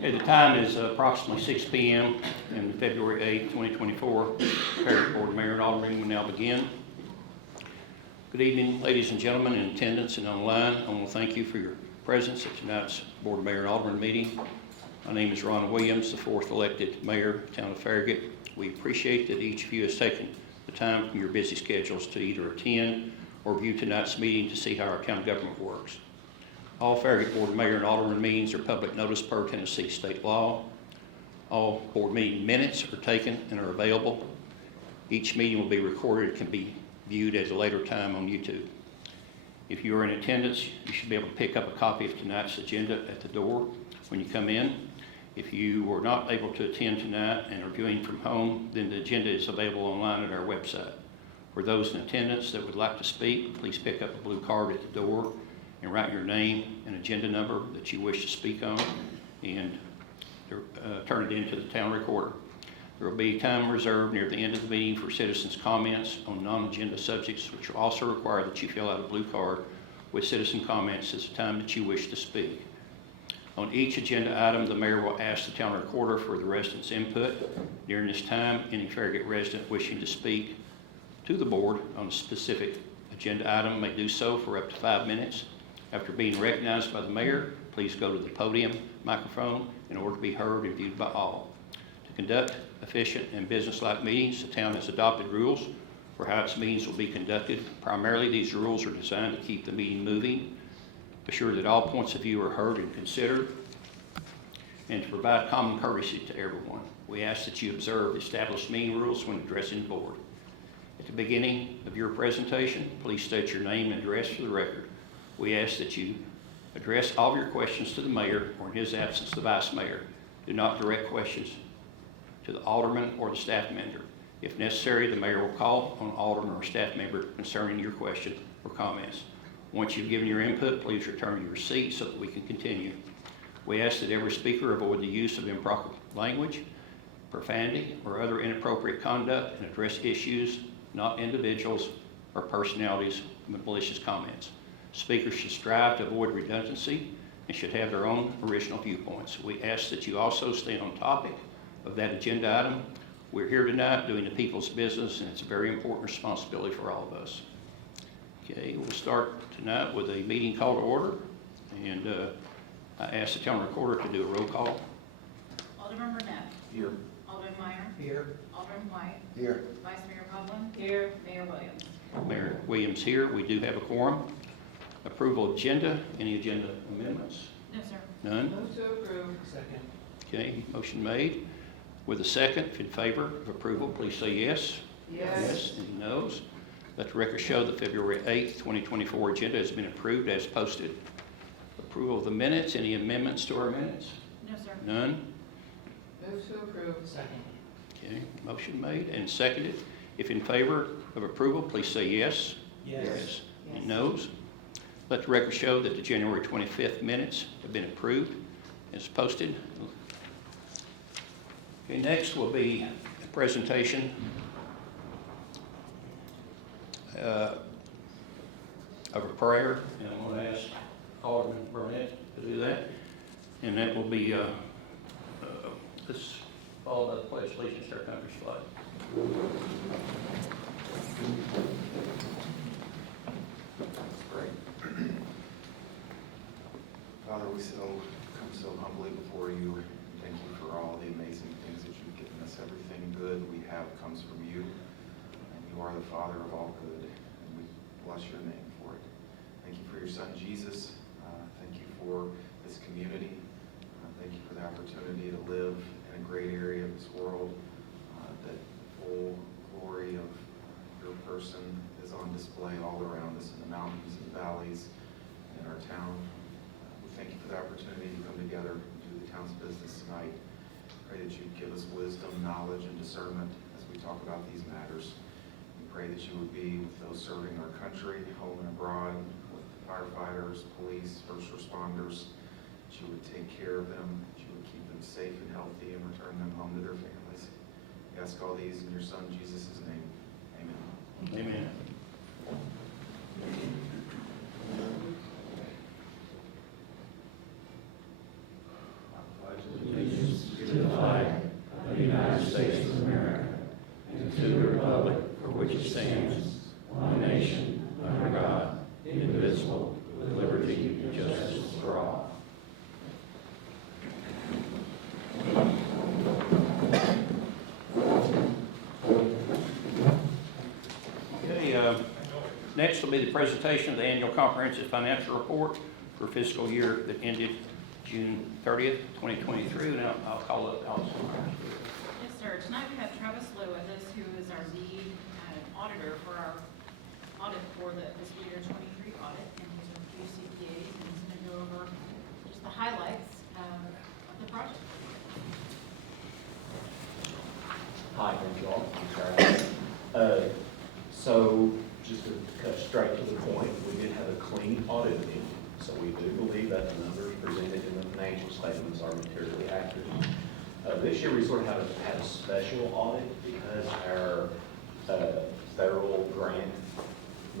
Okay, the time is approximately 6 p.m. on February 8th, 2024. Farragut Board Mayor and Aldermen will now begin. Good evening, ladies and gentlemen in attendance and online. I want to thank you for your presence at tonight's Board Mayor and Aldermen meeting. My name is Ron Williams, the fourth elected mayor of the town of Farragut. We appreciate that each of you has taken the time from your busy schedules to either attend or view tonight's meeting to see how our county government works. All Farragut Board Mayor and Alderman meetings are public notice per Tennessee state law. All board meeting minutes are taken and are available. Each meeting will be recorded. It can be viewed at a later time on YouTube. If you are in attendance, you should be able to pick up a copy of tonight's agenda at the door when you come in. If you were not able to attend tonight and are viewing from home, then the agenda is available online at our website. For those in attendance that would like to speak, please pick up a blue card at the door and write your name and agenda number that you wish to speak on and turn it into the town recorder. There will be time reserved near the end of the meeting for citizens' comments on non-agenda subjects, which will also require that you fill out a blue card with citizen comments at the time that you wish to speak. On each agenda item, the mayor will ask the town recorder for the residents' input. During this time, any Farragut resident wishing to speak to the board on a specific agenda item may do so for up to 5 minutes. After being recognized by the mayor, please go to the podium microphone in order to be heard and viewed by all. To conduct efficient and business-like meetings, the town has adopted rules for how its meetings will be conducted. Primarily, these rules are designed to keep the meeting moving, assure that all points of view are heard and considered, and to provide common courtesy to everyone. We ask that you observe established meeting rules when addressing the board. At the beginning of your presentation, please state your name and address for the record. We ask that you address all of your questions to the mayor or, in his absence, the vice mayor. Do not direct questions to the alderman or the staff member. If necessary, the mayor will call on alderman or staff member concerning your question or comments. Once you've given your input, please return to your seat so that we can continue. We ask that every speaker avoid the use of improper language, profanity, or other inappropriate conduct and address issues, not individuals or personalities with malicious comments. Speakers should strive to avoid redundancy and should have their own original viewpoints. We ask that you also stay on topic of that agenda item. We're here tonight doing the people's business, and it's a very important responsibility for all of us. Okay, we'll start tonight with a meeting call to order, and I ask the town recorder to do a roll call. Alderman Burnett. Here. Alderman Meyer. Here. Alderman White. Here. Vice Mayor Hovland. Here. Mayor Williams. Mayor Williams here. We do have a quorum. Approval agenda. Any agenda amendments? No, sir. None? Move to approve. Second. Okay, motion made. With a second, in favor of approval, please say yes. Yes. Any noes? Let the record show that February 8th, 2024 agenda has been approved as posted. Approval of the minutes. Any amendments to our minutes? No, sir. None? Move to approve. Second. Okay, motion made and seconded. If in favor of approval, please say yes. Yes. Any noes? Let the record show that the January 25th minutes have been approved as posted. Okay, next will be a presentation of a prayer, and I'm going to ask Alderman Burnett to do that. And that will be this followed by the pledge of allegiance to our country's flag. Father, we come so humbly before you. Thank you for all the amazing things that you've given us. Everything good we have comes from you, and you are the Father of all good, and we bless your name for it. Thank you for your son, Jesus. Thank you for this community. Thank you for the opportunity to live in a great area of this world, that full glory of your person is on display all around us in the mountains and valleys and in our town. Thank you for the opportunity to come together and do the town's business tonight. Pray that you give us wisdom, knowledge, and discernment as we talk about these matters. We pray that you would be with those serving our country, home and abroad, with firefighters, police, first responders, that you would take care of them, that you would keep them safe and healthy and return them home to their families. We ask all these in your son, Jesus' name. Amen. Amen. will be the presentation of the annual comprehensive financial report for fiscal year that ended June 30th, 2023. And I'll call up Allison. Yes, sir. Tonight we have Travis Lowe with us, who is our lead auditor for our audit for the fiscal year 23 audit. And he's with a few CPAs, and he's going to go over just the highlights of the project. Hi, thank you all. I'm Travis. So just to cut straight to the point, we did have a clean audit opinion. So we do believe that the numbers presented in the financial statements are materially accurate. This year we sort of had a special audit because our federal grant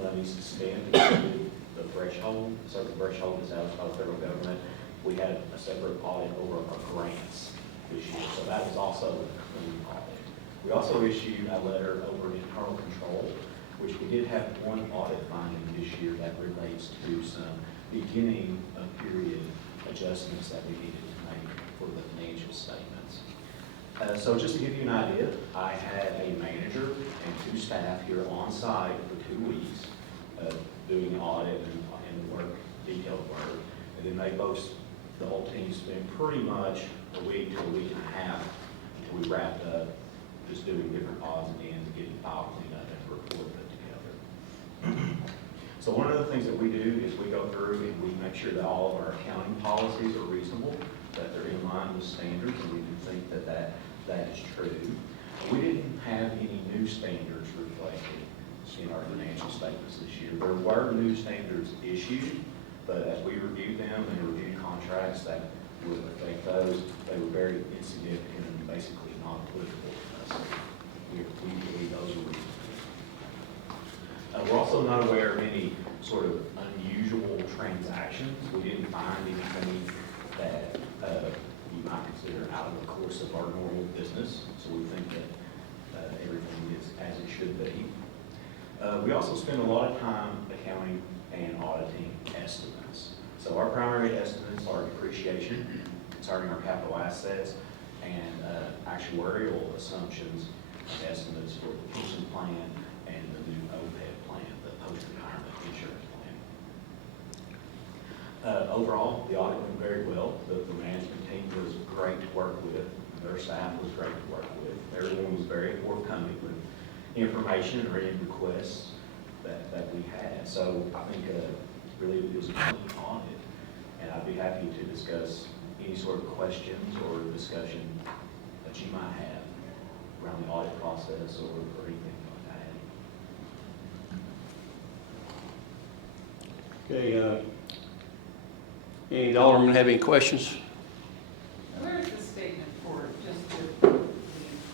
monies to spend exceeded the threshold. So the threshold is out by the federal government. We had a separate audit over our grants this year. So that was also a clean audit. We also issued a letter over internal control, which we did have one audit finding this year that relates to some beginning of period adjustments that we needed to make for the financial statements. So just to give you an idea, I had a manager and 2 staff here on site for 2 weeks doing the audit and work, detailed work. And then the whole team spent pretty much a week to a week and a half until we wrapped up just doing different odds and ends, getting file cleaned up and a report put together. So one of the things that we do is we go through and we make sure that all of our accounting policies are reasonable, that they're in line with standards, and we do think that that is true. We didn't have any new standards reflected in our financial statements this year. There were new standards issued, but as we reviewed them and reviewed contracts that would affect those, they were very insignificant and basically not applicable to us. We believe those are reasonable. We're also not aware of any sort of unusual transactions. We didn't find anything that you might consider out of the course of our normal business. So we think that everything is as it should be. We also spend a lot of time accounting and auditing estimates. So our primary estimates are depreciation concerning our capital assets and actuarial assumptions and estimates for the pension plan and the new OPEB plan, the post-retirement insurance plan. Overall, the audit went very well. The management team was great to work with. Their staff was great to work with. Everyone was very forthcoming with information or any requests that we had. So I think really it was a clean audit, and I'd be happy to discuss any sort of questions or discussion that you might have around the audit process or anything like that. Okay, any aldermen have any questions? Where is the statement for just the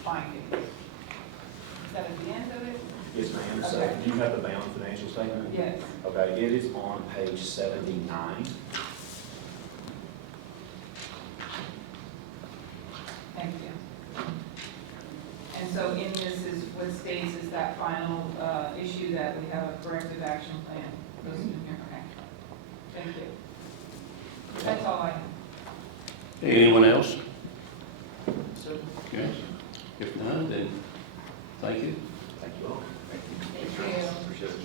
findings? Is that at the end of it? Yes, ma'am. So Okay. do you have the bound financial statement? Yes. Okay, it is on page 79. Thank you. And so in this is, what states is that final issue that we have a corrective action plan goes in here, okay? Thank you. That's all I have. Anyone else? Okay. If none, then thank you. Thank you all. Thank you. Appreciate it.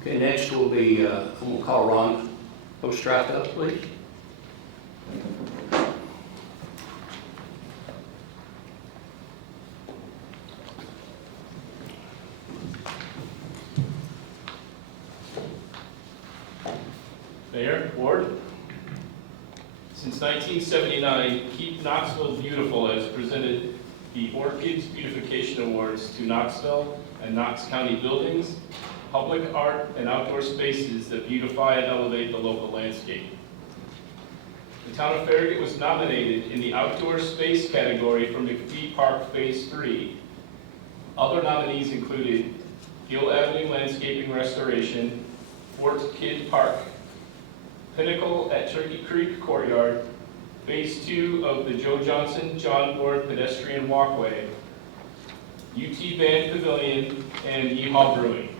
Okay, next will be, I'm going to call Ron Ostrike up, please. Mayor, Ward. Since 1979, Keep Knoxville Beautiful has presented the Orchids Beautification Awards to Knoxville and Knox County buildings, public art, and outdoor spaces that beautify and elevate the local landscape. The town of Farragut was nominated in the outdoor space category for McPhee Park Phase 3. Other nominees included Gill Avenue Landscaping Restoration, Fort Kidd Park, Pinnacle at Turkey Creek Courtyard, Phase 2 of the Joe Johnson John Board Pedestrian Walkway, UT Band Pavilion, and Yeehaw Brewing.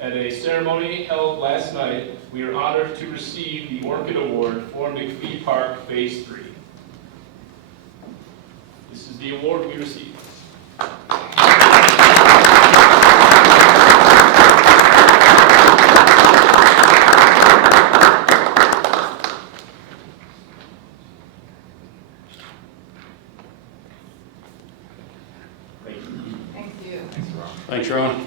At a ceremony held last night, we are honored to receive the Orchid Award for McPhee Park Phase 3. is the award we received. Thank you. Thank you. Thanks, Ron. Thanks, Ron.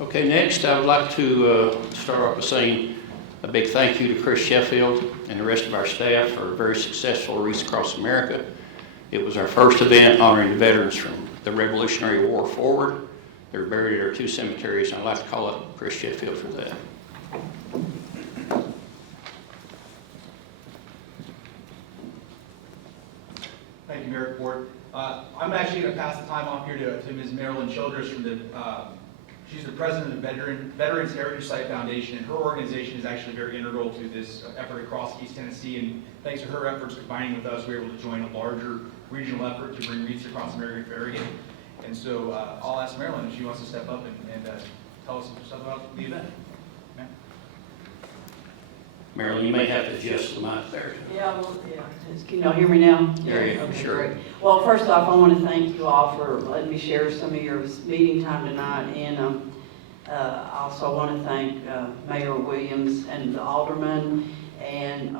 Okay, next, I would like to start off by saying a big thank you to Chris Sheffield and the rest of our staff for a very successful Wreaths Across America. It was our first event honoring the veterans from the Revolutionary War forward. They're buried at our 2 cemeteries, and I'd like to call up Chris Sheffield for that. Thank you, Mayor Ford. I'm actually going to pass the time off here to Ms. Marilyn Childress from the, she's the president of the Veterans Heritage Site Foundation, and her organization is actually very integral to this effort across East Tennessee, and thanks to her efforts combining with us, we were able to join a larger regional effort to bring Wreaths Across America to Farragut. And so I'll ask Marilyn if she wants to step up and tell us some stuff about the event. Ma'am? Marilyn, you may have to adjust the mic there. Yeah, well, yeah. Can y'all hear me now? There you go, Okay, sure. great. Well, first off, I want to thank you all for letting me share some of your meeting time tonight. And also want to thank Mayor Williams and the Aldermen and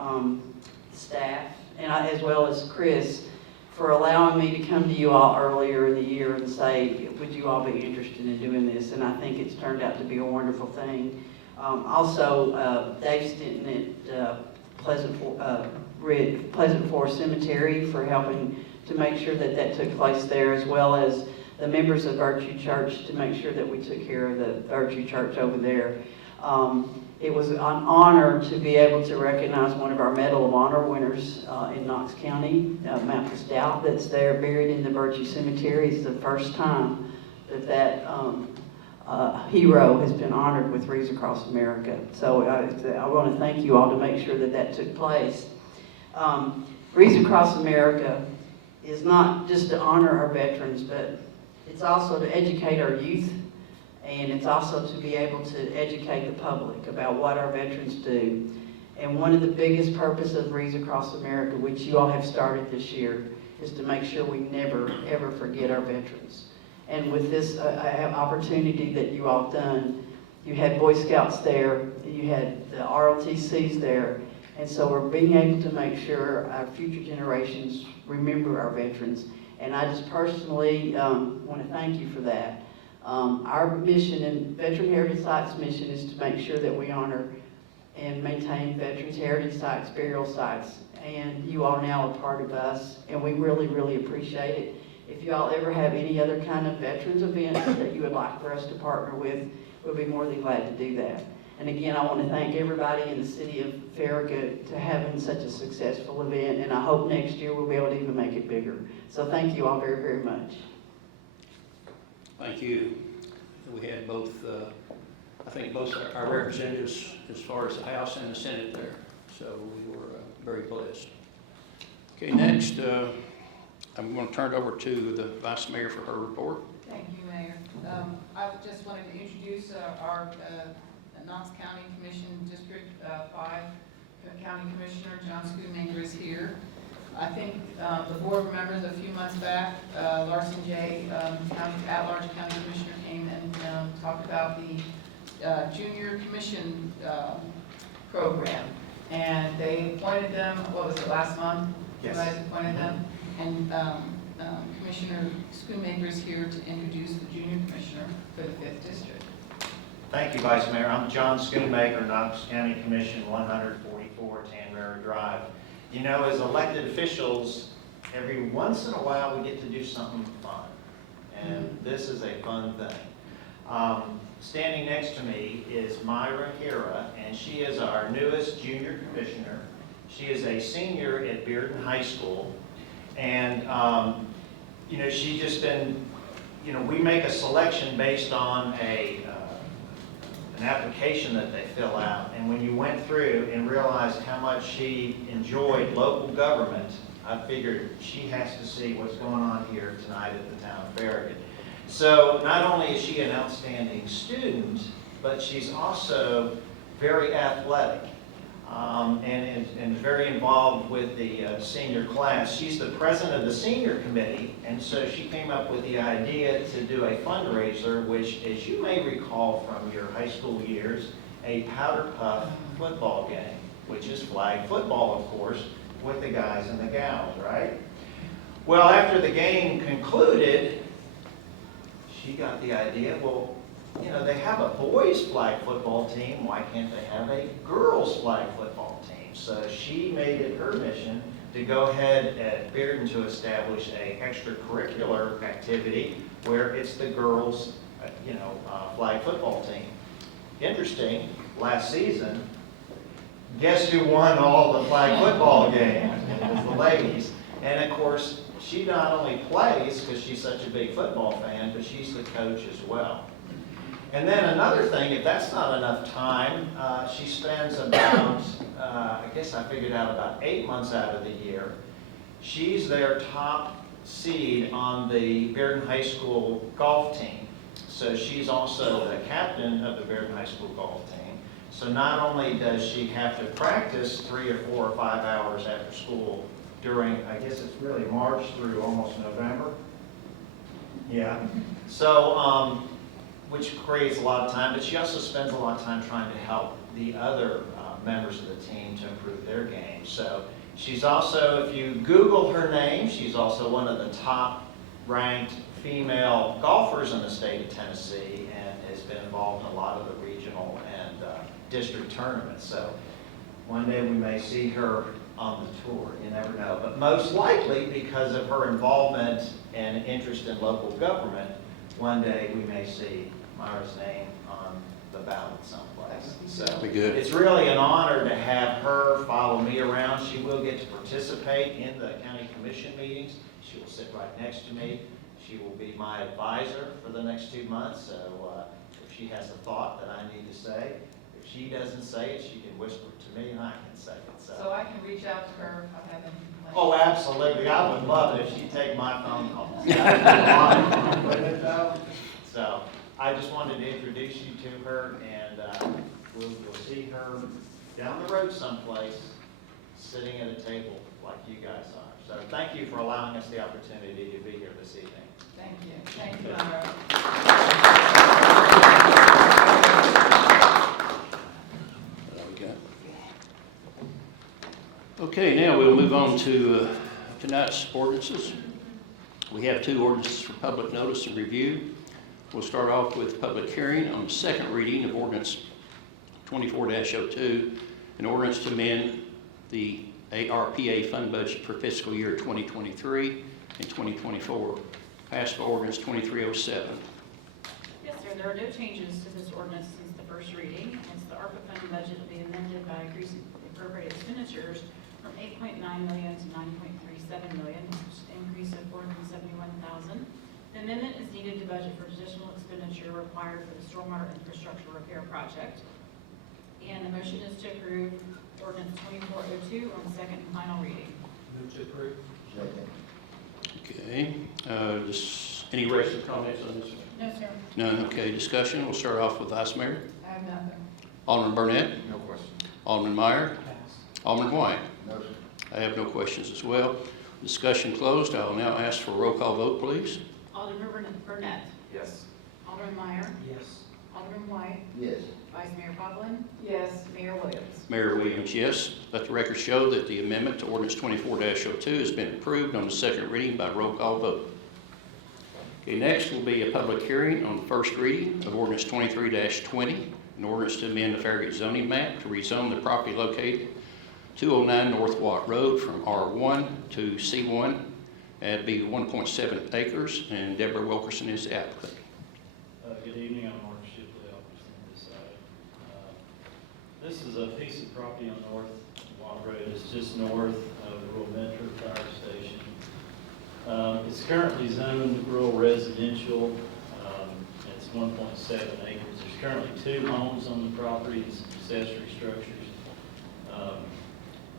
staff, and as well as Chris, for allowing me to come to you all earlier in the year and say, would you all be interested in doing this? And I think it's turned out to be a wonderful thing. Also, Dave Stinton at Pleasant Forest Cemetery for helping to make sure that that took place there, as well as the members of Virtue Church to make sure that we took care of the Virtue Church over there. It was an honor to be able to recognize one of our Medal of Honor winners in Knox County, Malcolm Stout, that's there buried in the Virtue Cemetery. It's the first time that hero has been honored with Wreaths Across America. So I want to thank you all to make sure that that took place. Wreaths Across America is not just to honor our veterans, but it's also to educate our youth, and it's also to be able to educate the public about what our veterans do. And one of the biggest purposes of Wreaths Across America, which you all have started this year, is to make sure we never, ever forget our veterans. And with this opportunity that you all done, you had Boy Scouts there, you had the ROTCs there, and so we're being able to make sure our future generations remember our veterans. And I just personally want to thank you for that. Our mission and Veteran Heritage Sites mission is to make sure that we honor and maintain Veterans Heritage Sites, burial sites. And you are now a part of us, and we really, really appreciate it. If you all ever have any other kind of veterans events that you would like for us to partner with, we'll be more than glad to do that. And again, I want to thank everybody in the city of Farragut to having such a successful event, and I hope next year we'll be able to even make it bigger. So thank you all very, very much. Thank you. We had both, I think both our representatives as far as the House and the Senate there, so we were very blessed. Okay, next, I'm going to turn it over to the Vice Mayor for her report. Thank you, Mayor. I just wanted to introduce our Knox County Commission District 5 County Commissioner, John Schoonmaker, is here. I think the board remembers a few months back, Larson J., at-large county commissioner, came and talked about the junior commission program. And they appointed them, what was it, last month? Yes. You guys appointed them. And Commissioner Schoonmaker is here to introduce the junior commissioner for the 5th District. Thank you, Vice Mayor. I'm John Schoonmaker, Knox County Commission, 144 Tanmara Drive. You know, as elected officials, every once in a while we get to do something fun, and this is a fun thing. Standing next to me is Myra Hira, and she is our newest junior commissioner. She is a senior at Bearden High School, and you know, she's just been, you know, we make a selection based on an application that they fill out, and when you went through and realized how much she enjoyed local government, I figured she has to see what's going on here tonight at the town of Farragut. So not only is she an outstanding student, but she's also very athletic. and is very involved with the senior class. She's the president of the senior committee, and so she came up with the idea to do a fundraiser, which, as you may recall from your high school years, a powder puff football game, which is flag football, of course, with the guys and the gals, right? Well, after the game concluded, she got the idea, well, you know, they have a boys flag football team, why can't they have a girls flag football team? So she made it her mission to go ahead at Bearden to establish a extracurricular activity where it's the girls, flag football team. Interesting, last season, guess who won all the flag football games? It was the ladies. And of course, she not only plays because she's such a big football fan, but she's the coach as well. And then another thing, if that's not enough time, she spends about, I guess I figured out about 8 months out of the year. She's their top seed on the Bearden High School golf team. So she's also the captain of the Bearden High School golf team. So not only does she have to practice 3 or 4 or 5 hours after school during, I guess it's really March through almost November. Yeah. So, which creates a lot of time, but she also spends a lot of time trying to help the other members of the team to improve their game. So she's also, if you Google her name, she's also one of the top ranked female golfers in the state of Tennessee and has been involved in a lot of the regional and district tournaments. So one day we may see her on the tour, you never know. But most likely, because of her involvement and interest in local government, one day we may see Myra's name on the ballot someplace. So Be good. it's really an honor to have her follow me around. She will get to participate in the county commission meetings. She will sit right next to me. She will be my advisor for the next 2 months. So if she has a thought that I need to say, if she doesn't say it, she can whisper it to me and I can say it. So I can reach out to her if I have any complaints. Oh, absolutely. I would love it if she'd take my phone calls. So I just wanted to introduce you to her, and we'll see her down the road someplace, sitting at a table like you guys are. So thank you for allowing us the opportunity to be here this evening. Thank you. Thank you, Myra. Okay, now we'll move on to tonight's ordinances. We have 2 ordinances for public notice and review. We'll start off with public hearing on the second reading of ordinance 24-02, an ordinance to amend the ARPA fund budget for fiscal year 2023 and 2024. Passed by ordinance 2307. Yes, sir, there are no changes to this ordinance since the first reading. It's the ARPA fund budget will be amended by increasing the appropriate expenditures from $8.9 million to $9.37 million, which is an increase of $471,000. The amendment is needed to budget for additional expenditure required for the stormwater infrastructure repair project. And the motion is to approve ordinance 2402 on second and final reading. Move to approve. Okay, any raised comments on this? No, sir. None, okay, discussion. We'll start off with Vice Mayor. I have nothing. Alderman Burnett, No question. Alderman Meyer, Pass. Alderman White. No, sir. I have no questions as well. Discussion closed. I will now ask for a roll call vote, please. Alderman Burnett, Yes. Alderman Meyer, Yes. Alderman White, Yes. Vice Mayor Coughlin, Yes. Mayor Williams. Mayor Williams, yes. Let the record show that the amendment to ordinance 24-02 has been approved on the second reading by roll call vote. Okay, next will be a public hearing on the first reading of ordinance 23-20, an ordinance to amend the Farragut zoning map to rezone the property located 209 North Watt Road from R1 to C1. That'd be 1.7 acres, and Deborah Wilkerson is the applicant. Good evening, I'm Mark Shipley, I'll present this item. This is a piece of property on North Watt Road, it's just north of the Rural Metro Fire Station. It's currently zoned rural residential, it's 1.7 acres. There's currently 2 homes on the property, and some accessory structures.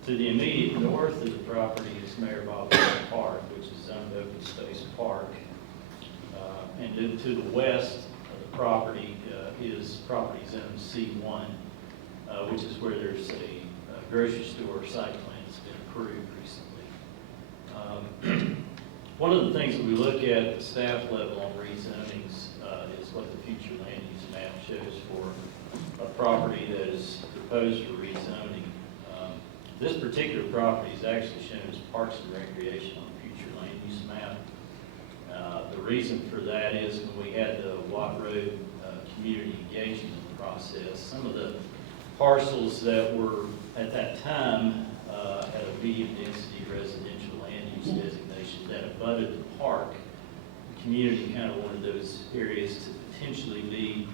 To the immediate north of the property is Mayor Bob Park, which is zoned open space park. And to the west of the property is property zone C1, which is where there's a grocery store site plan that's been approved recently. One of the things that we look at the staff level on rezonings is what the future land use map shows for a property that is proposed for rezoning. This particular property is actually shown as Parks and Recreation on the future land use map. The reason for that is when we had the Watt Road community engagement process, some of the parcels that were at that time had a medium density residential land use designation that abutted the park. The community kind of wanted those areas to potentially be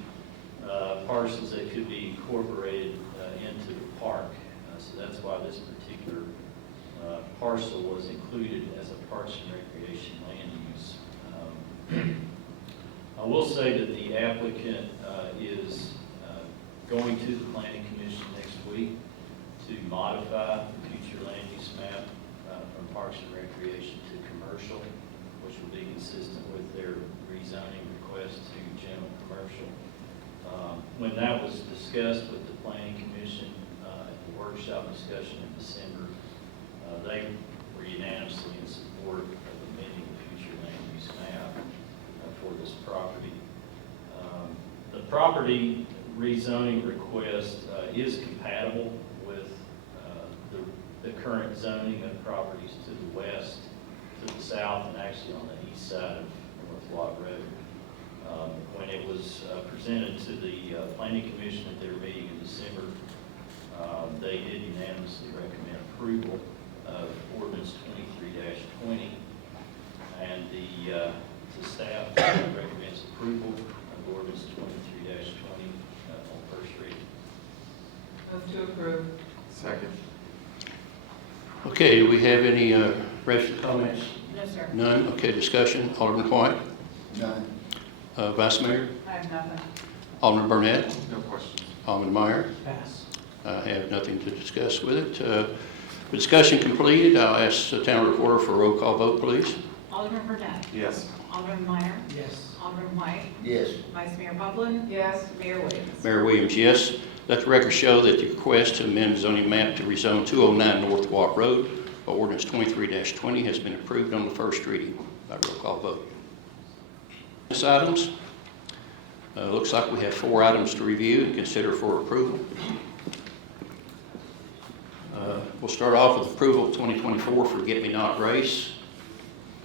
parcels that could be incorporated into the park. So that's why this particular parcel was included as a Parks and Recreation land use. I will say that the applicant is going to the Planning Commission next week to modify the future land use map from Parks and Recreation to commercial, which will be consistent with their rezoning request to general commercial. When that was discussed with the Planning Commission at the workshop discussion in December, they were unanimously in support of amending the future land use map for this property. The property rezoning request is compatible with the current zoning of properties to the west, to the south, and actually on the east side of North Watt Road. When it was presented to the Planning Commission at their meeting in December, they did unanimously recommend approval of ordinance 23-20, and the staff recommends approval of ordinance 23-20 on first reading. Move to approve. Second. Okay, do we have any resident comments? No, sir. None? Okay, discussion. Alderman White? None. Vice Mayor? I have nothing. Alderman Burnett? No questions. Alderman Meyer? Pass. I have nothing to discuss with it. With discussion completed, I'll ask the town reporter for a roll call vote, please. Alderman Burnett. Yes. Alderman Meyer. Yes. Alderman White. Yes. Vice Mayor Bublin. Yes. Mayor Williams. Mayor Williams, yes. Let the record show that the request to amend zoning map to rezone 209 North Watt Road by ordinance 23-20 has been approved on the first reading by roll call vote. Business items. Looks like we have 4 items to review and consider for approval. We'll start off with approval of 2024 Forget-Me-Not Race.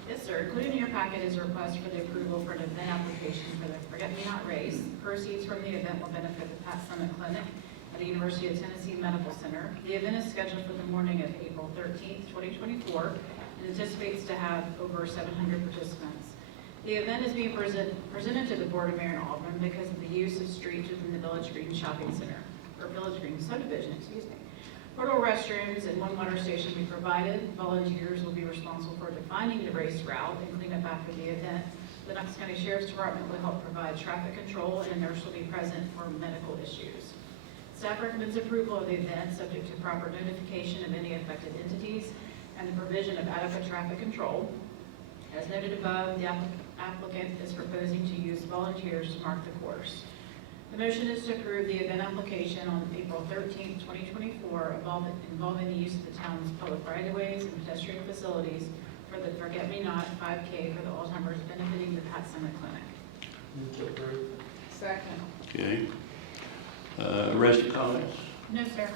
Yes, sir. Included in your packet is a request for the approval for an event application for the Forget-Me-Not Race. Proceeds from the event will benefit the Pat Summit Clinic at the University of Tennessee Medical Center. The event is scheduled for the morning of April 13th, 2024, and anticipates to have over 700 participants. The event is being presented to the Board of Mayor and Aldermen because of the use of streets within the Village Green Shopping Center, or Village Green subdivision, excuse me. Portable restrooms and 1 water station will be provided. Volunteers will be responsible for defining the race route and cleanup after the event. The Knox County Sheriff's Department will help provide traffic control, and a nurse will be present for medical issues. Staff recommends approval of the event subject to proper notification of any affected entities and the provision of adequate traffic control. As noted above, the applicant is proposing to use volunteers to mark the course. The motion is to approve the event application on April 13th, 2024, involving the use of the town's public right-of-ways and pedestrian facilities for the Forget-Me-Not 5K for the Alzheimer's benefiting the Pat Summit Clinic. Move to approve. Second. Okay. Resident comments? No, sir.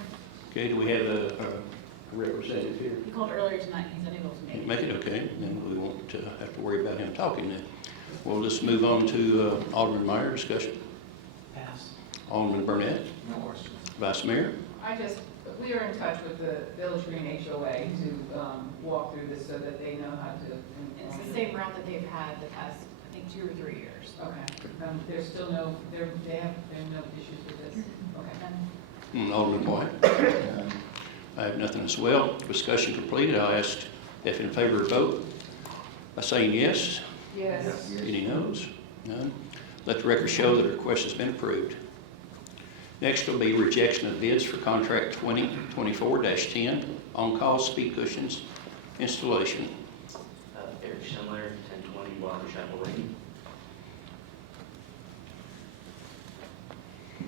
Okay, do we have a representative here? He called earlier tonight. He's unable to make Can't it. make it, okay. Then we won't have to worry about him talking then. We'll just move on to Alderman Meyer discussion. Pass. Alderman Burnett, No questions. Vice Mayor. We are in touch with the Village Green HOA to walk through this so that they know how to. It's the same route that they've had the past, I think, 2 or 3 years. Okay. There's still no, they have no issues with this? Okay. Alderman White. I have nothing as well. Discussion completed. I'll ask if in favor of vote by saying yes. Yes. Any noes? None. Let the record show that the request has been approved. Next will be rejection of bids for contract 2024-10 on-call speed cushions installation. Eric Schindler, 1020 Walker Chapel Lane.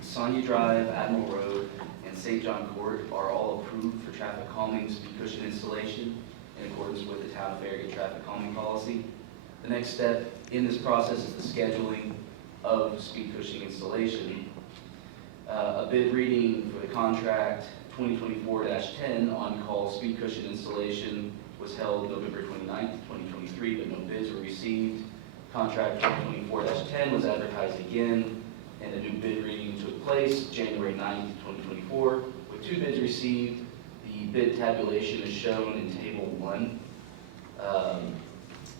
Sonia Drive, Admiral Road, and St. John Court are all approved for traffic calming speed cushion installation in accordance with the Town of Farragut traffic calming policy. The next step in this process is the scheduling of speed cushioning installation. A bid reading for the contract 2024-10 on-call speed cushion installation was held November 29th, 2023, but no bids were received. Contract 2024-10 was advertised again, and a new bid reading took place January 9th, 2024. With 2 bids received, the bid tabulation is shown in Table 1.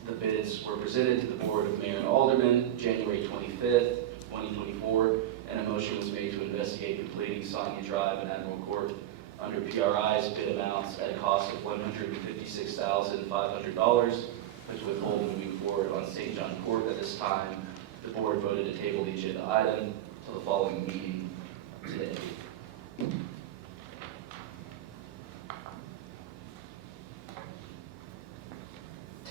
The bids were presented to the Board of Mayor and Aldermen January 25th, 2024, and a motion was made to investigate completing Sonia Drive and Admiral Court under PRI's bid amounts at a cost of $156,500, but to withhold moving forward on St. John Court. At this time, the board voted to table the agenda item to the following meeting today.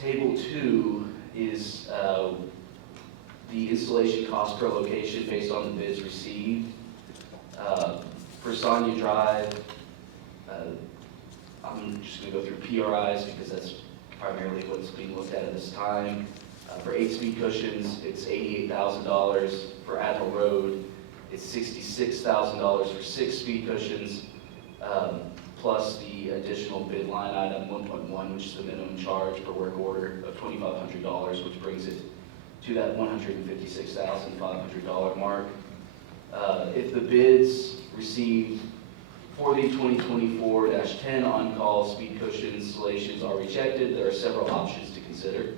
Table 2 is the installation cost per location based on the bids received. For Sonia Drive, I'm just going to go through PRIs because that's primarily what's being looked at this time. For 8 speed cushions, it's $88,000. For Admiral Road, it's $66,000 for 6 speed cushions, plus the additional bid line item 1.1, which is the minimum charge per work order of $2,500, which brings it to that $156,500 mark. If the bids received for the 2024-10 on-call speed cushion installations are rejected, there are several options to consider.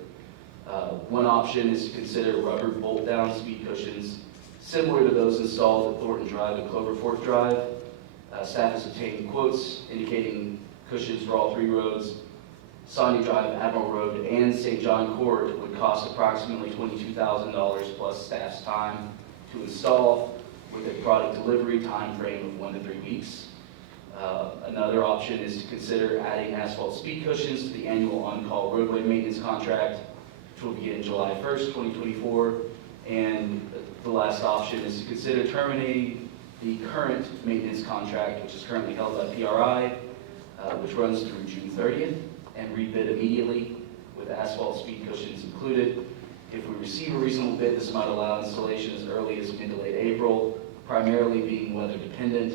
One option is to consider rubber bolt-down speed cushions similar to those installed at Thornton Drive and Clover Fork Drive. Staff has obtained quotes indicating cushions for all 3 roads. Sonia Drive, Admiral Road, and St. John Court would cost approximately $22,000 plus staff's time to install, with a product delivery time frame of 1 to 3 weeks. Another option is to consider adding asphalt speed cushions to the annual on-call roadway maintenance contract, which will begin July 1st, 2024. And the last option is to consider terminating the current maintenance contract, which is currently held by PRI, which runs through June 30th, and rebid immediately with asphalt speed cushions included. If we receive a reasonable bid, this might allow installation as early as mid to late April, primarily being weather dependent.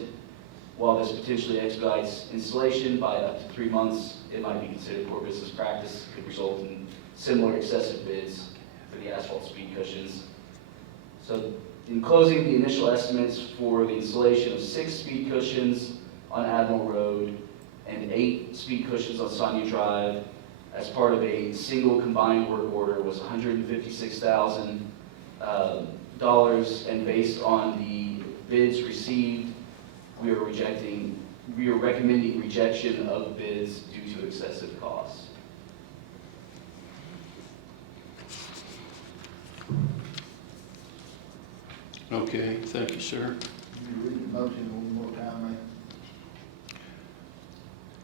While this potentially expedites installation by up to 3 months, it might be considered poor business practice. It could result in similar excessive bids for the asphalt speed cushions. So in closing, the initial estimates for the installation of 6 speed cushions on Admiral Road and 8 speed cushions on Sonia Drive as part of a single combined work order was $156,000, and based on the bids received, we are recommending rejection of bids due to excessive costs. Okay, thank you, sir. Can you read the motion one more time,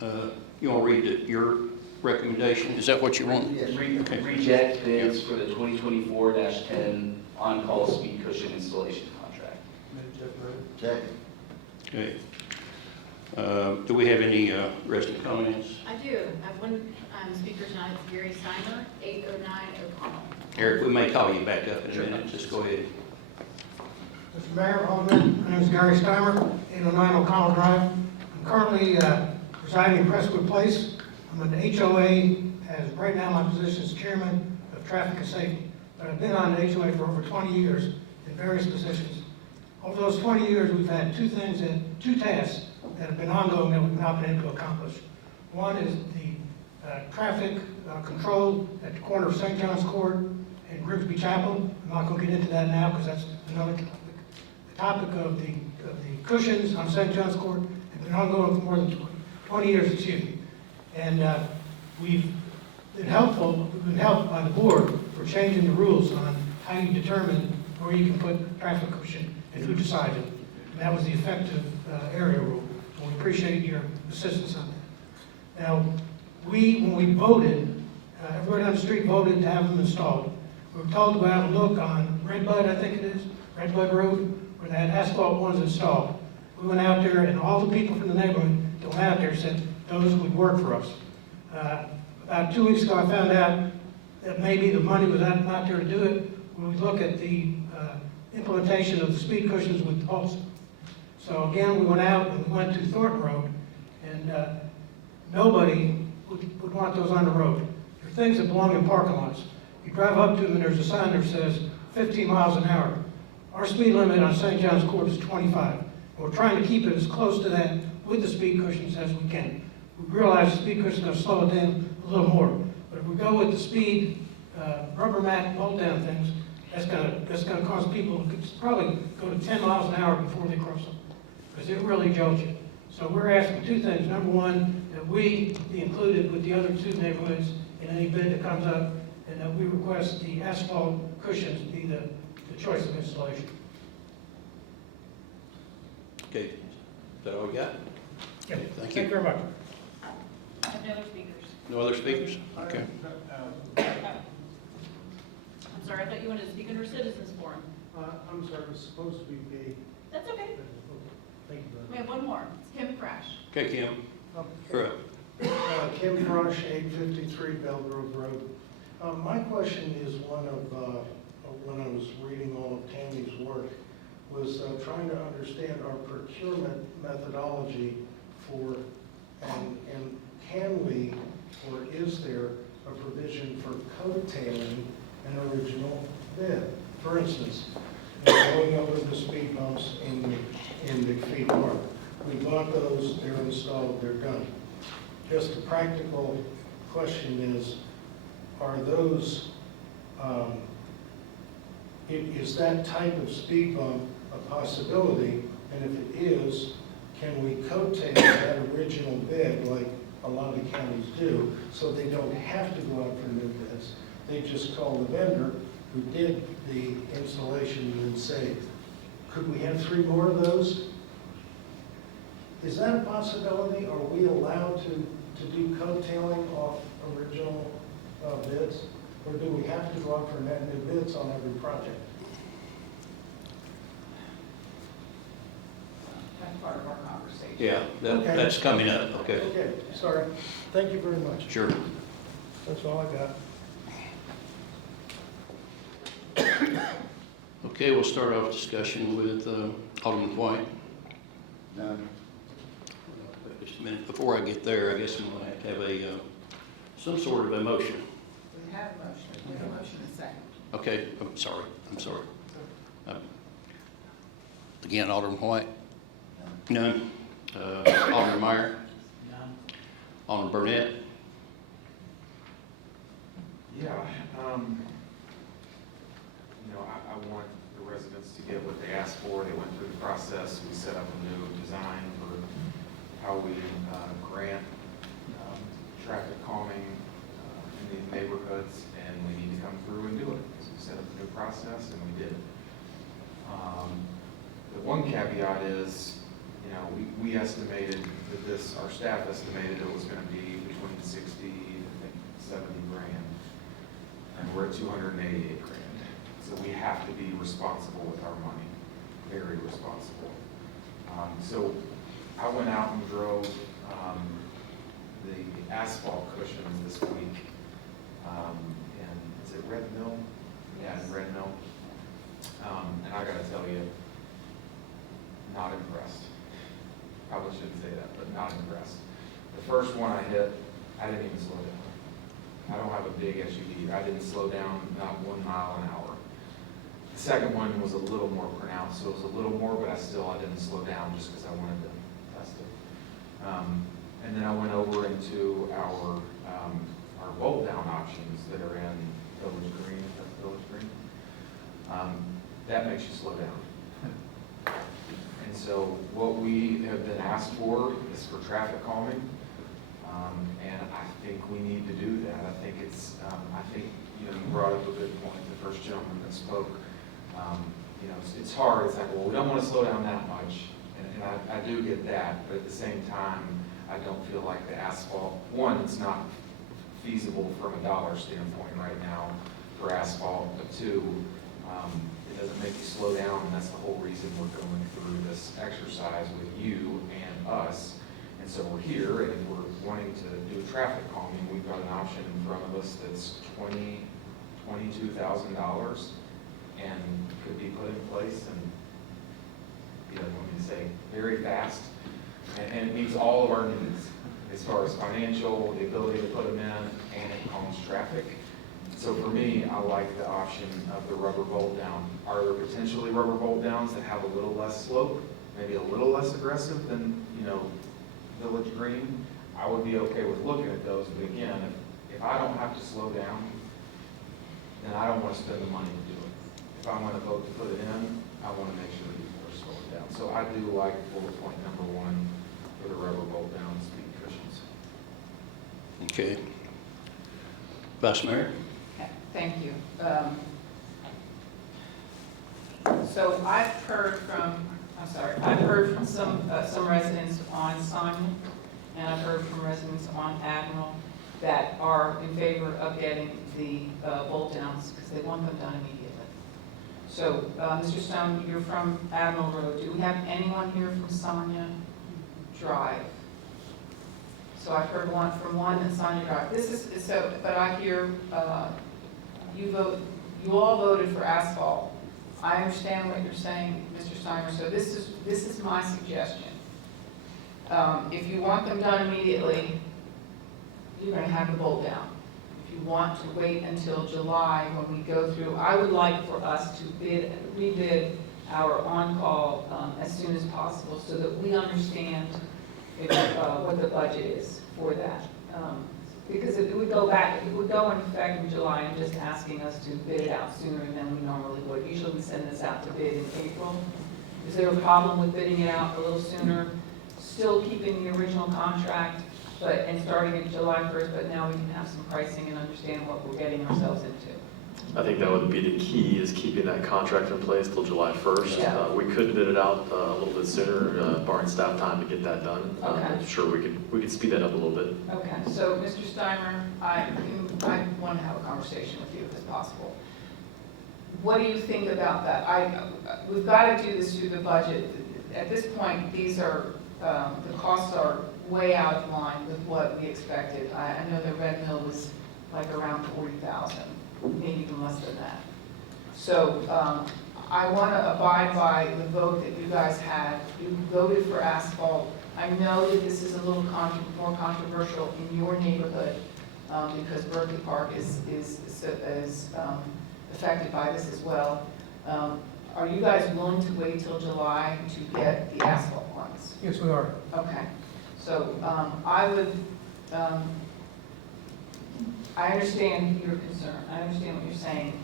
ma'am? You want to read your recommendation? Is that what you want? Yes. Okay. Reject bids for the 2024-10 on-call speed cushion installation contract. Second. Okay. Do we have any resident comments? I do. I have one speaker tonight, it's Gary Steimer, 809 O'Connell. Eric, we may call you back up in a minute. Just go ahead. Mr. Mayor, Alderman, my name is Gary Steimer, 809 O'Connell Drive. I'm currently residing in Crestwood Place. I'm in the HOA, as right now my position is chairman of traffic and safety. But I've been on the HOA for over 20 years in various positions. Over those 20 years, we've had two tasks that have been ongoing that we've not been able to accomplish. One is the traffic control at the corner of St. John's Court and Grimsby Chapel. I'm not going to get into that now because that's another topic. The topic of the cushions on St. John's Court have been ongoing for more than 20 years, excuse me. And we've been helped by the board for changing the rules on how you determine where you can put a traffic cushion and who decides it. And that was the effective area rule. And we appreciate your assistance on that. Now, when we voted, everybody on the street voted to have them installed. We were told to go out and look on Redbud, I think it is, Redbud Road, where they had asphalt ones installed. We We went out there, and all the people from the neighborhood that went out there said those would work for us. About 2 weeks ago, I found out that maybe the money was not there to do it when we look at the implementation of the speed cushions with the poles. So again, we went out and we went to Thornton Road, and nobody would want those on the road. They're things that belong in parking lots. You drive up to them and there's a sign that says 15 miles an hour. Our speed limit on St. John's Court is 25. And we're trying to keep it as close to that with the speed cushions as we can. We realize the speed cushion's gonna slow it down a little more. But if we go with the speed rubber mat bolt down things, that's gonna cause people to probably go to 10 miles an hour before they cross them, because it really jolts you. So we're asking two things. Number one, that we be included with the other two neighborhoods in any bid that comes up, and that we request the asphalt cushions be the choice of installation. Okay, is that all you got? Yeah. Thank Thank you. you very much. I have no other speakers. No other speakers? Okay. I'm sorry, I thought you wanted to speak under citizens forum. I'm sorry, it was supposed to be me. That's okay. Thank you We very have one more. It's Kim Crash. Okay, Kim, much. you're up. Kim Frosch, 853 Belgrove Road. My question is one of, when I was reading all of Tammy's work, was trying to understand our procurement methodology for, and can we, or is there a provision for coattailing an original bid? For instance, going over the speed bumps in McPhee Park. We bought those, they're installed, they're done. Just a practical question is, are those, is that type of speed bump a possibility? And if it is, can we coattail that original bid like a lot of counties do, so they don't have to go out for new bids? They just call the vendor who did the installation and say, could we have 3 more of those? Is that a possibility? Are we allowed to do coattailing off original bids? Or do we have to go out for net new bids on every project? That's part of our conversation. Yeah, Okay. that's coming up, okay. Okay, sorry. Thank you very much. Sure. That's all I got. Okay, we'll start off discussion with Alderman White. None. Just a minute, before I get there, I guess I'm going to have a, some sort of a motion. We have a motion. We have a motion and a second. Okay, I'm sorry. Again, Alderman White? None. Alderman Meyer? None. Alderman Burnett? Yeah, I want the residents to get what they asked for. They went through the process. We set up a new design for how we grant traffic calming in these neighborhoods, and we need to come through and do it. So we set up a new process, and we did it. The one caveat is, we estimated that our staff estimated it was going to be between 60 and 70 grand, and we're at 288 grand. So we have to be responsible with our money, very responsible. So I went out and drove the asphalt cushions this week, and is it Red Mill? Yeah, in Red Mill. And I gotta tell you, not impressed. Probably shouldn't say that, but not impressed. The first one I hit, I didn't even slow down. I don't have a big SUV. I didn't slow down, not 1 mile an hour. The second one was a little more pronounced, so it was a little more, but I didn't slow down just because I wanted to test it. And then I went over into our bolt down options that are in Village Green. That's Village Green. That makes you slow down. And so what we have been asked for is for traffic calming. And I think we need to do that. I think you brought up a good point, the first gentleman that spoke. It's hard. It's like, well, we don't want to slow down that much. And I do get that. But at the same time, I don't feel like the asphalt, one, it's not feasible from a dollar standpoint right now for asphalt. But two, It doesn't make you slow down, and that's the whole reason we're going through this exercise with you and us. And so we're here, and if we're wanting to do traffic calming, we've got an option in front of us that's $22,000 and could be put in place and, you know, let me say, very fast. And it meets all of our needs as far as financial, the ability to put them in, and it calms traffic. So for me, I like the option of the rubber bolt down. Are there potentially rubber bolt downs that have a little less slope, maybe a little less aggressive than, you know, Village Green? I would be okay with looking at those, but again, if I don't have to slow down, then I don't want to spend the money to do it. If I'm going to vote to put it in, I want to make sure that people are slowing down. So I do like bullet point number 1 for the rubber bolt down speed cushions. Okay. Vice Mayor? Okay, thank you. So I've heard from some residents on Simon, and I've heard from residents on Admiral that are in favor of getting the bolt downs because they want them done immediately. So, Mr. Stone, you're from Admiral Road. Do we have anyone here from Sonia Drive? So I've heard from one at Sonia Drive. This is, so, but I hear you all voted for asphalt. I understand what you're saying, Mr. Steiner, so this is my suggestion. If you want them done immediately, you're going to have the bolt down. If you want to wait until July when we go through, I would like for us to rebid our on-call as soon as possible so that we understand what the budget is for that. Because it would go in effect in July and just asking us to bid it out sooner than we normally would. Usually we send this out to bid in April. Is there a problem with bidding it out a little sooner? Still keeping the original contract, and starting at July 1st, but now we can have some pricing and understand what we're getting ourselves into. I think that would be the key, is keeping that contract in place till July 1st. Yeah. We could bid it out a little bit sooner, barring staff time to get that done. Okay. I'm sure we could speed that up a little bit. Okay, so Mr. Steiner, I want to have a conversation with you if it's possible. What do you think about that? We've got to do this through the budget. At this point, these are, the costs are way out of line with what we expected. I know the Red Mill was like around 40,000, maybe even less than that. So I want to abide by the vote that you guys had. You voted for asphalt. I know that this is a little more controversial in your neighborhood because Berkeley Park is affected by this as well. Are you guys willing to wait till July to get the asphalt ones? Yes, we are. Okay, so I understand your concern. I understand what you're saying.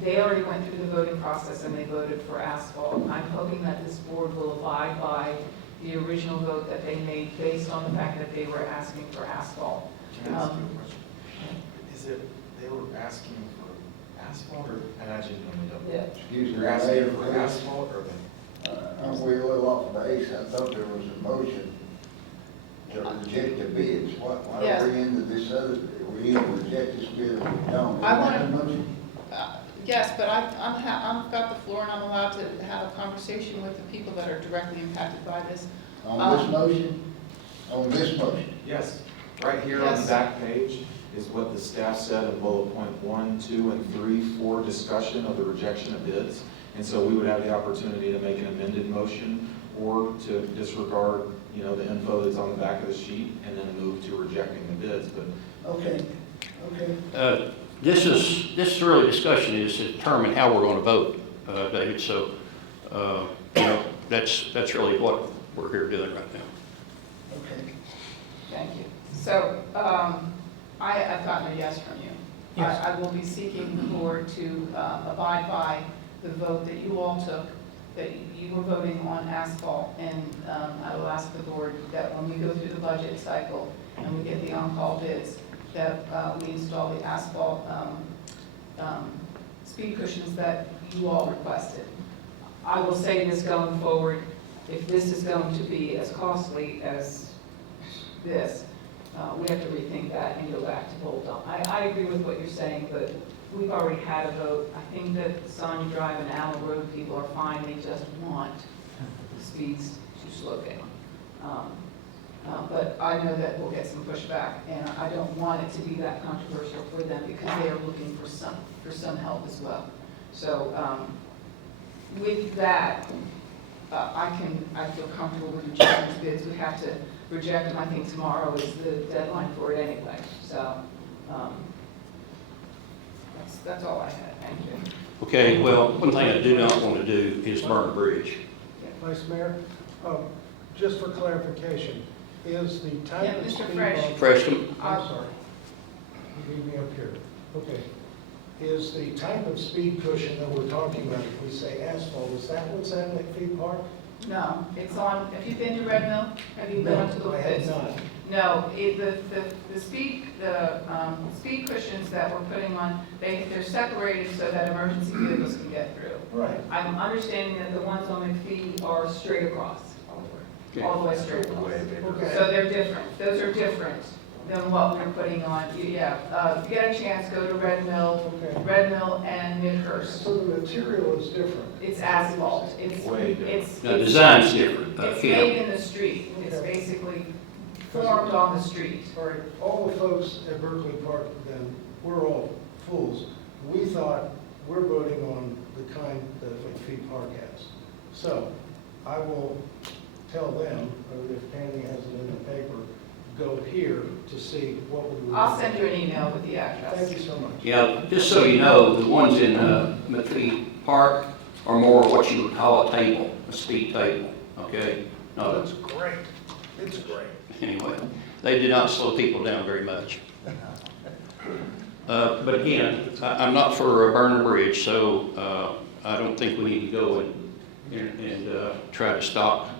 They already went through the voting process and they voted for asphalt. I'm hoping that this board will abide by the original vote that they made based on the fact that they were asking for asphalt. Can I ask you a question? Is it, they were asking for asphalt, or, and I genuinely don't know. Yeah. Excuse me, You're asking Mayor, for please. asphalt, or the? Aren't we a little off base? I thought there was a motion to reject the bids. Why Yes. are we into this other, we either reject this bid or we don't? I wanna- Isn't that a motion? Yes, but I've got the floor and I'm allowed to have a conversation with the people that are directly impacted by this. On this motion? On this motion? Yes, right here on the Yes. back page is what the staff said in bullet point 1, 2, and 3 for discussion of the rejection of bids. And so we would have the opportunity to make an amended motion or to disregard, you know, the info that's on the back of the sheet and then move to rejecting the bids, but Okay, okay. This is really discussion is to determine how we're going to vote, David. So, you know, that's really what we're here doing right now. Okay. Thank you. So I've gotten a yes from you. Yes. I will be seeking the board to abide by the vote that you all took, that you were voting on asphalt, and I will ask the board that when we go through the budget cycle and we get the on-call bids, that we install the asphalt speed cushions that you all requested. I will say this going forward, if this is going to be as costly as this, we have to rethink that and go back to bolt on. I agree with what you're saying, but we've already had a vote. I think that Sonia Drive and Allen Road people are fine, they just want the speeds to slow down. But I know that we'll get some pushback, and I don't want it to be that controversial for them because they are looking for some help as well. So with that, I feel comfortable with rejecting these bids. We have to reject them. I think tomorrow is the deadline for it anyway. So that's all I had. Thank you. Okay, well, one thing I do not want to do is burn a bridge. Vice Mayor, just for clarification, is the Yeah, type of Mr. speed Fresh. bump? Freshman, I'm sorry. You need me up here. Okay. Is the type of speed cushion that we're talking about, if we say asphalt, is that what's at McPhee Park? No, it's on, have you been to Red Mill? Have you been up to the I have pits? not. No, the speed cushions that we're putting on, they're separated so that emergency vehicles can get through. Right. I'm understanding that the ones on McPhee are straight across, all the way straight across. Okay. So they're different, those are different than what we're putting on. Yeah, if you get a chance, go to Red Mill and Midhurst. So the material is different? It's asphalt, Way different. it's. the design's different. It's Kim. made in the street, it's basically formed on the street. All right, all the folks at Berkeley Park, then, we're all fools. We thought we're voting on the kind that McPhee Park has. So I will tell them, or if Tammy has it in the paper, go here to see what we would. I'll send you an email with the address. Thank you so much. Yeah, just so you know, the ones in McPhee Park are more what you would call a table, a speed table, okay? Not It's great. It's great. anyway, they do not slow people down very much. But again, I'm not for a burning bridge, so I don't think we need to go and try to stop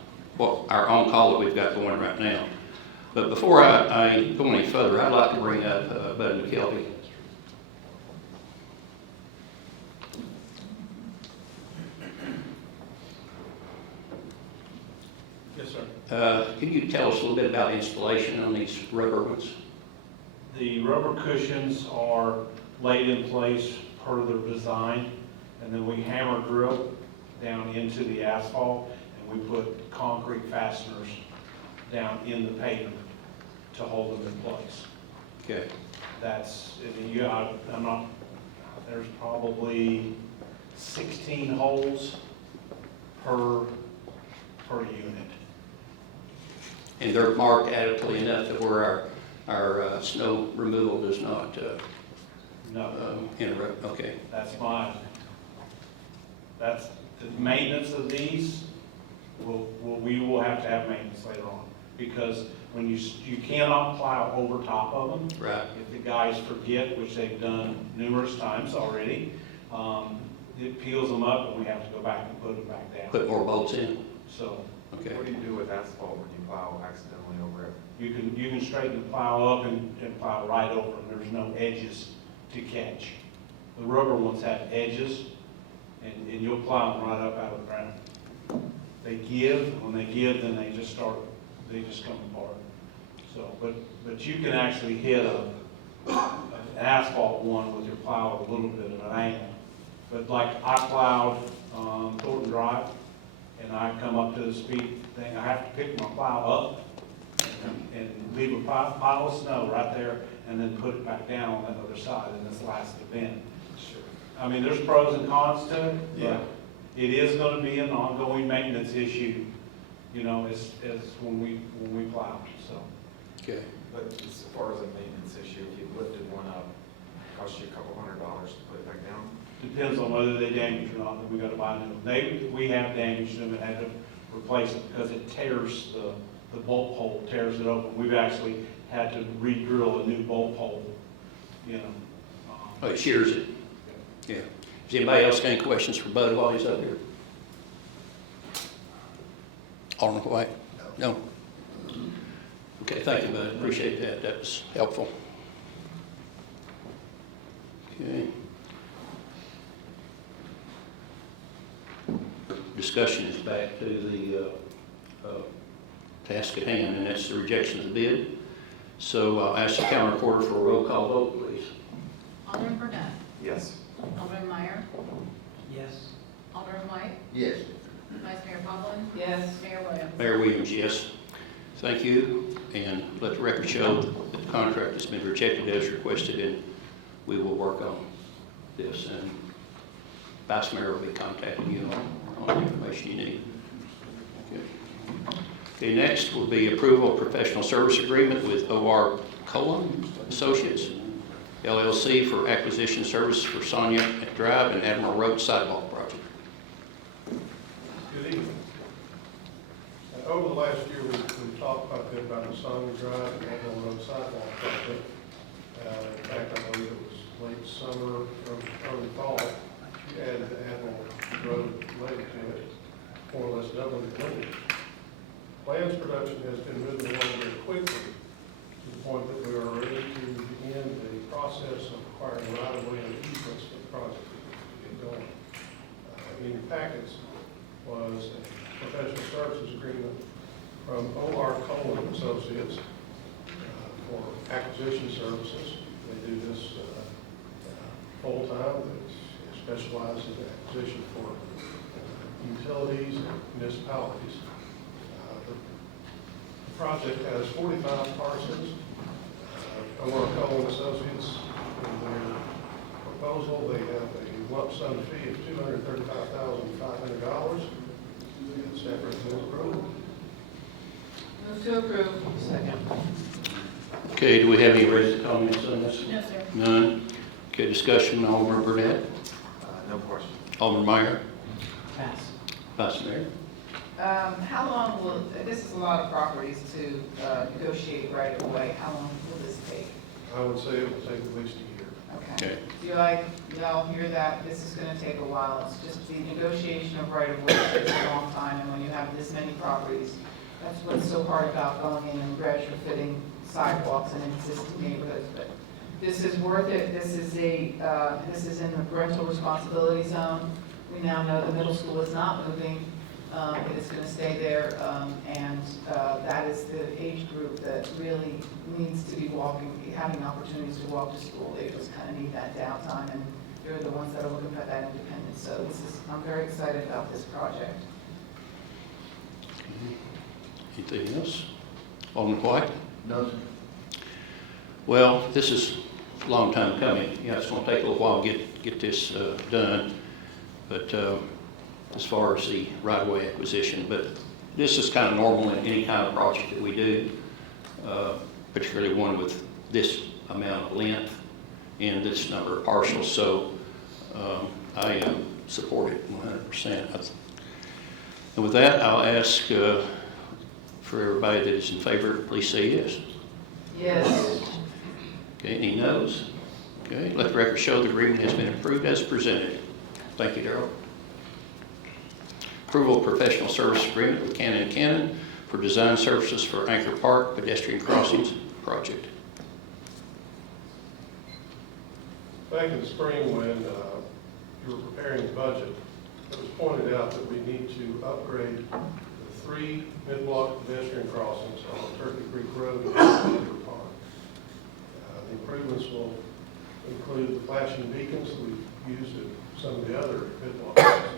our own call that we've got going right now. But before I go any further, I'd like to bring up Bud McKelvey. Yes, sir. Can you tell us a little bit about the installation on these rubber ones? The rubber cushions are laid in place per their design, and then we hammer drill down into the asphalt, and we put concrete fasteners down in the pavement to hold them in place. Okay. That's, I'm not, there's probably 16 holes per unit. And they're marked adequately enough to where our snow removal does not No, interrupt? Okay. that's the maintenance of these, we will have to have maintenance later on. Because when you cannot plow over top of them. Right. If the guys forget, which they've done numerous times already, it peels them up and we have to go back and put them back down. Put more bolts in? So Okay. What do you do with asphalt when you plow accidentally over it? you can straighten the plow up and plow right over them. There's no edges to catch. The rubber ones have edges and you'll plow them right up out of the ground. They give, when they give, then they just come apart. So, but you can actually hit an asphalt one with your plow at a little bit of an angle. But like I plowed Thornton Drive, and I come up to the speed thing, I have to pick my plow up and leave a pile of snow right there, and then put it back down on that other side in this last event. Sure. I mean, there's pros and cons to it, Yeah. but it is gonna be an ongoing maintenance issue, as when we plow, so. Okay. But as far as a maintenance issue, if you lifted one up, it costs you a couple $100 to put it back down. Depends on whether they damaged or not, then we gotta buy new. We have damaged them and had to replace it because it tears the bolt hole, tears it open. We've actually had to re-drill a new bolt hole, Oh, it shears it? Yeah. Does anybody else got any questions for Bud while he's up here? Alderman White? No? Okay, thank you, Bud. Appreciate that. That was helpful. Okay. Discussion is back to the task at hand, and that's the rejection of the bid. So I'll ask the county recorder for a roll call vote, please. Alderman Burnett, Yes. Yes. Alderman White, Yes. Vice Mayor Coughlin, Yes. Mayor Williams. Mayor Williams, yes. Thank you, and let the record show that the contract has been rejected as requested, and we will work on this, and Vice Mayor will be contacting you on the information you need. Okay, next will be approval of professional service agreement with O.R. Cullen Associates, LLC for acquisition services for Sonia Drive and Admiral Road sidewalk project. Good evening. Over the last year, we've talked quite a bit about the Sonia Drive and Admiral Road sidewalk project. In fact, I believe it was late summer, early fall, you added the Admiral Road later to it, more or less doubling the limit. Plans production has been moving along very quickly to the point that we are ready to begin the process of acquiring right-of-way and easements for the project to get going. In your packets was a professional services agreement from O.R. Cullen Associates for acquisition services. They do this full-time. They specialize in the acquisition for utilities and municipalities. The project has 45 parcels. O.R. Cullen Associates, in their proposal, they have a lump sum fee of $235,500. And staff recommends approval. Move to approve. Second. Okay, do we have any raised comments on this? No, sir. None. Okay, discussion, Alderman Burnett, No question. Alderman Meyer, Pass. Vice Mayor. How long will, this is a lot of properties to negotiate right away. How long will this take? I would say it will take at least a year. Okay. Okay. Do y'all hear that? This is gonna take a while. It's just the negotiation of right of way takes a long time, and when you have this many properties, that's what's so hard about going in and retrofitting sidewalks in existing neighborhoods. But this is worth it. This is in the parental responsibility zone. We now know the middle school is not moving. It is gonna stay there, and that is the age group that really needs to be having opportunities to walk to school. They just kind of need that downtime, and they're the ones that are looking for that independence. So I'm very excited about this project. Anything else? Alderman White? No, sir. Well, this is a long time coming. Yeah, it's going to take a little while to get this done. But as far as the right-of-way acquisition, but this is kind of normal in any kind of project that we do, particularly one with this amount of length and this number of parcels. So I support it 100%. And with that, I'll ask for everybody that is in favor, please say yes. Yes. Okay, any noes? Okay, let the record show the agreement has been approved as presented. Thank you, Darrell. Approval of professional service agreement with Cannon & Cannon for design services for Anchor Park pedestrian crossings project. Back in the spring when you were preparing the budget, it was pointed out that we need to upgrade the 3 mid-block pedestrian crossings on Turkey Creek Road and Anchor Park. The improvements will include the flashing beacons that we've used at some of the other mid-block crossings.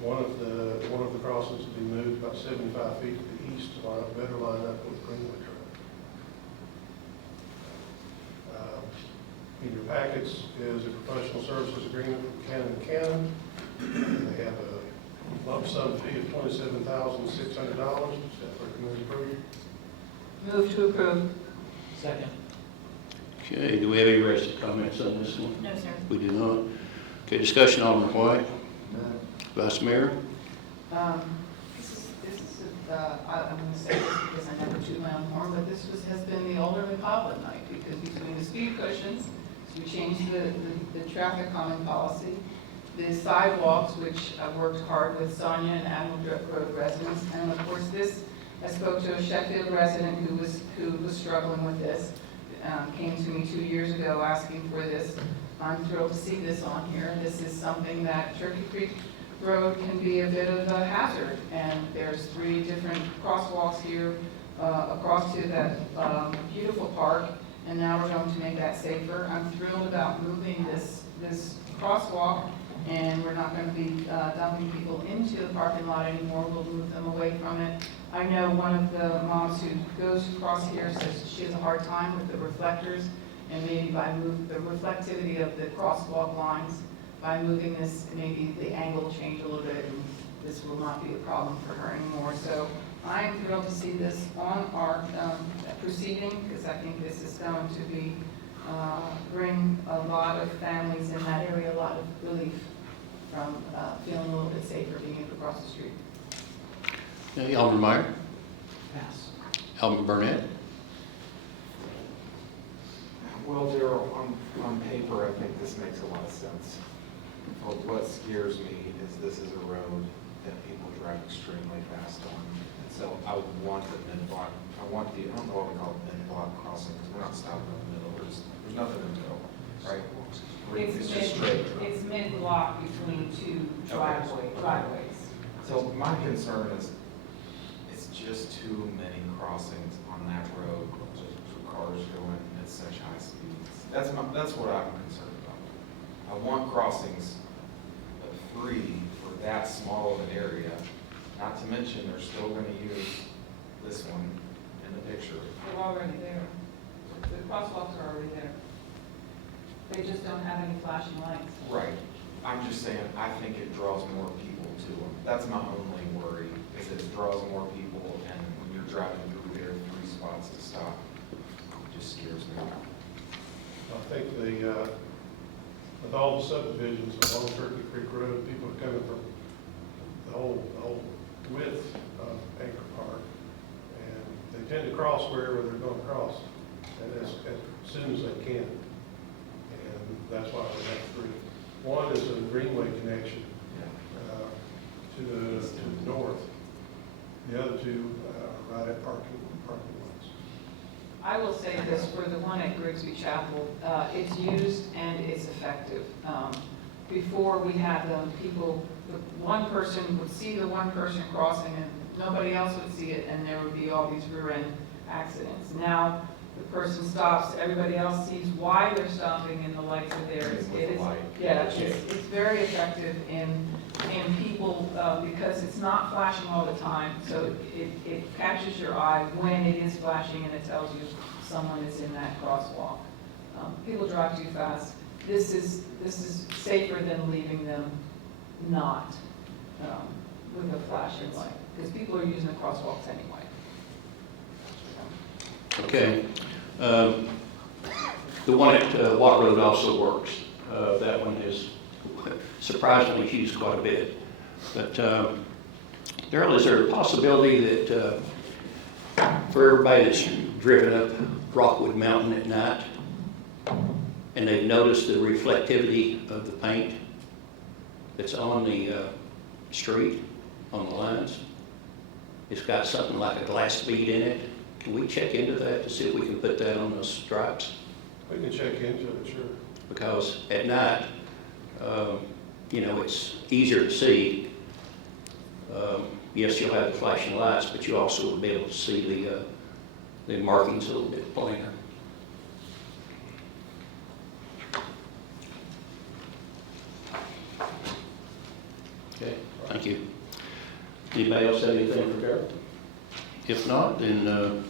One of the crossings will be moved about 75 feet to the east to better line up with Greenwood Drive. In your packets is a professional services agreement with Cannon & Cannon. They have a lump sum fee of $27,600. Staff recommends approval. Move to approve. Second. Okay, do we have any raised comments on this one? No, sir. We do not. Okay, discussion, Alderman White. Vice Mayor. I'm going to say this because I never toot my own horn, but this has been the Alderman Coughlin night, because between the speed cushions, we changed the traffic calming policy, the sidewalks, which I've worked hard with Sonia and Admiral Road residents, and of course this, I spoke to a Sheffield resident who was struggling with this, came to me 2 years ago asking for this. I'm thrilled to see this on here. This is something that Turkey Creek Road can be a bit of a hazard, and there's 3 different crosswalks here across to that beautiful park, and now we're going to make that safer. I'm thrilled about moving this this crosswalk, and we're not gonna be dumping people into the parking lot anymore, we'll move them away from it. I know one of the moms who goes across here says she has a hard time with the reflectors, and maybe by the reflectivity of the crosswalk lines, by moving this, maybe the angle will change a little bit, and this will not be a problem for her anymore. So I am thrilled to see this on our proceeding, because I think this is going to be, bring a lot of families in that area a lot of relief from feeling a little bit safer being able to cross the street. Okay, Alderman Meyer, Pass. Alderman Burnett. Well, Daryl, on paper, I think this makes a lot of sense. But what scares me is this is a road that people drive extremely fast on. And so I want the mid-block, I don't know what we call it, mid-block crossing, because we're not stopping in the middle, there's nothing in the middle, right? It's just straight. It's mid-block between two driveways. So my concern is, it's just too many crossings on that road, just for cars going at such high speeds. That's what I'm concerned about. I want crossings of 3 for that small of an area, not to mention they're still gonna use this one in the picture. They're already there. The crosswalks are already there. They just don't have any flashing lights. Right. I'm just saying, I think it draws more people to them. That's my only worry, is it draws more people, and when you're driving through there, 3 spots to stop, it just scares me. I think with all the subdivisions along Turkey Creek Road, people are coming from the whole width of Anchor Park, and they tend to cross wherever they're going to cross, and as soon as they can. And that's why we have 3. One is a greenway connection to the north. The other 2 are right at parking lots. I will say this, for the one at Grigsby Chapel, it's used and it's effective. Before we had them, one person would see the one person crossing and nobody else would see it, and there would be all these rear-end accidents. Now, the person stops, everybody else sees why they're stopping, and the lights are there. It's very effective in people, because it's not flashing all the time, so it catches your eye when it is flashing, and it tells you someone is in that crosswalk. People drive too fast. This is safer than leaving them not with a flashing light, because people are using the crosswalks anyway. Okay. The one at Watt Road also works. That one is surprisingly used quite a bit. But Darrell, is there a possibility that for everybody that's driven up Rockwood Mountain at night and they've noticed the reflectivity of the paint that's on the street, on the lines, it's got something like a glass bead in it? Can we check into that to see if we can put that on those stripes? We can check into it, sure. Because at night, it's easier to see. Yes, you'll have the flashing lights, but you also will be able to see the markings a little bit plainer. Okay, thank you. Anybody else have anything for Carol? If not, then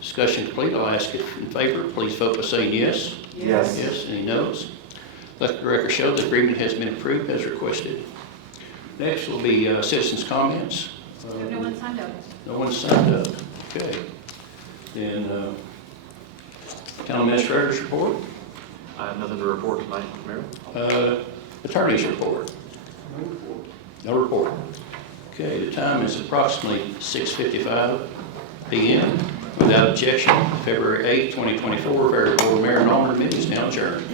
discussion complete. I'll ask if in favor, please vote by saying yes. Yes. Yes, any noes? Let the record show the agreement has been approved as requested. Next will be citizens' comments. No one signed up. No one signed up. Okay. Then town administrator's report, I have nothing to report tonight, Mayor. attorney's report. No report. Okay, the time is approximately 6:55 p.m. Without objection, February 8, 2024, Farragut Board of Mayor and Aldermen meeting is now adjourned.